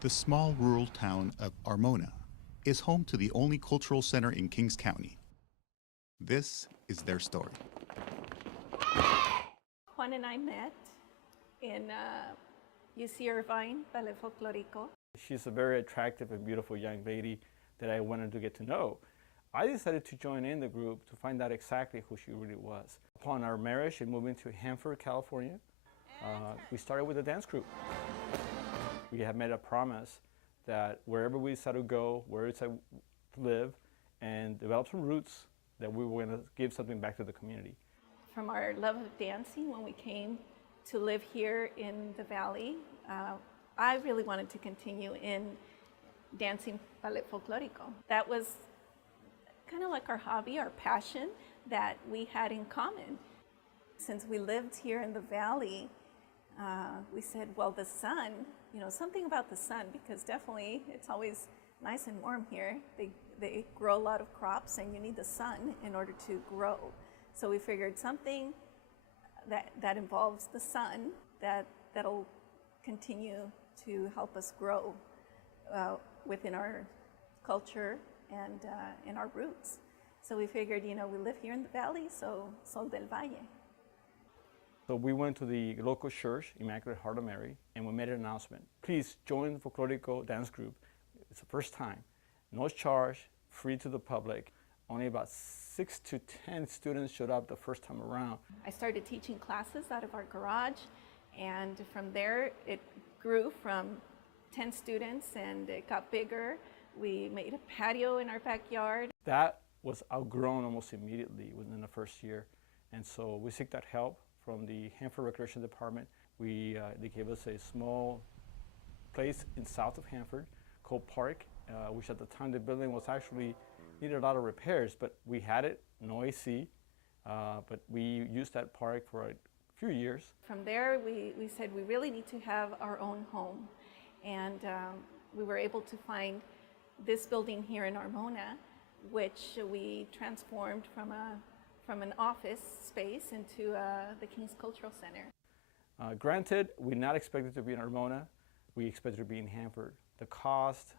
The small rural town of Armona is home to the only cultural center in Kings County. This is their story. Juan and I met in UC Irvine, Ballet Folklorico. She's a very attractive and beautiful young lady that I wanted to get to know. I decided to join in the group to find out exactly who she really was. Upon our marriage and moving to Hanford, California, we started with a dance group. We had made a promise that wherever we decided to go, where we decided to live, and develop some roots, that we were going to give something back to the community. From our love of dancing, when we came to live here in the Valley, I really wanted to continue in dancing ballet folklorico. That was kind of like our hobby, our passion that we had in common. Since we lived here in the Valley, we said, well, the sun, something about the sun, because definitely it's always nice and warm here. They grow a lot of crops and you need the sun in order to grow. So we figured something that involves the sun that'll continue to help us grow within our culture and in our roots. So we figured, we live here in the Valley, so Sol del Valle. So we went to the local church, Immaculate Heart of Mary, and we made an announcement. Please join the Folklorico dance group. It's the first time. No charge, free to the public. Only about 6 to 10 students showed up the first time around. I started teaching classes out of our garage, and from there it grew from 10 students and it got bigger. We made a patio in our backyard. That was outgrown almost immediately within the first year, and so we seek that help from the Hanford Recreation Department. They gave us a small place in south of Hanford called Park, which at the time the building was actually needed a lot of repairs, but we had it, no AC, but we used that park for a few years. From there, we said we really need to have our own home, and we were able to find this building here in Armona, which we transformed from an office space into the King's Cultural Center. Granted, we not expected to be in Armona, we expected to be in Hanford. The cost,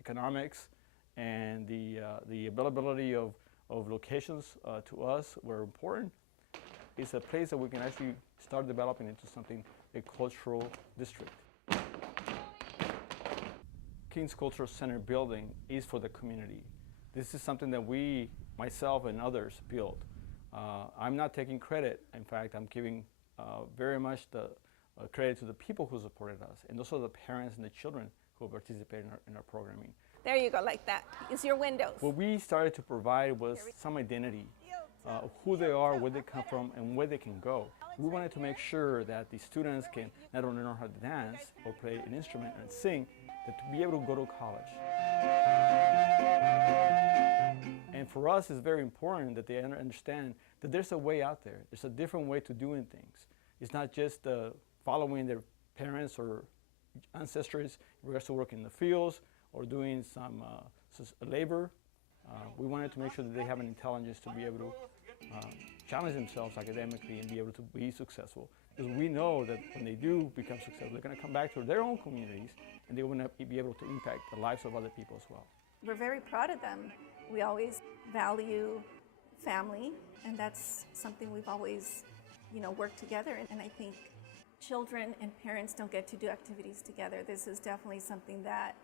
economics, and the availability of locations to us were important. It's a place that we can actually start developing into something, a cultural district. King's Cultural Center building is for the community. This is something that we, myself and others, built. I'm not taking credit. In fact, I'm giving very much the credit to the people who supported us, and also the parents and the children who participated in our programming. There you go, like that. It's your windows. What we started to provide was some identity of who they are, where they come from, and where they can go. We wanted to make sure that the students can not only learn how to dance or play an instrument and sing, but to be able to go to college. And for us, it's very important that they understand that there's a way out there. There's a different way to doing things. It's not just following their parents or ancestors in regards to working in the fields or doing some labor. We wanted to make sure that they have an intelligence to be able to challenge themselves academically and be able to be successful. Because we know that when they do become successful, they're going to come back to their own communities and they will be able to impact the lives of other people as well. We're very proud of them. We always value family, and that's something we've always, worked together. And I think children and parents don't get to do activities together. This is definitely something that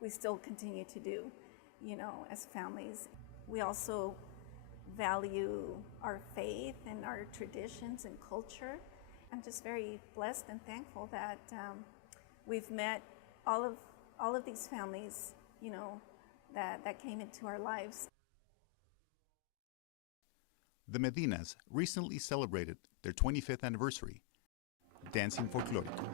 we still continue to do, as families. We also value our faith and our traditions and culture. I'm just very blessed and thankful that we've met all of these families, that came into our lives. The Medinas recently celebrated their 25th anniversary, dancing folklorico.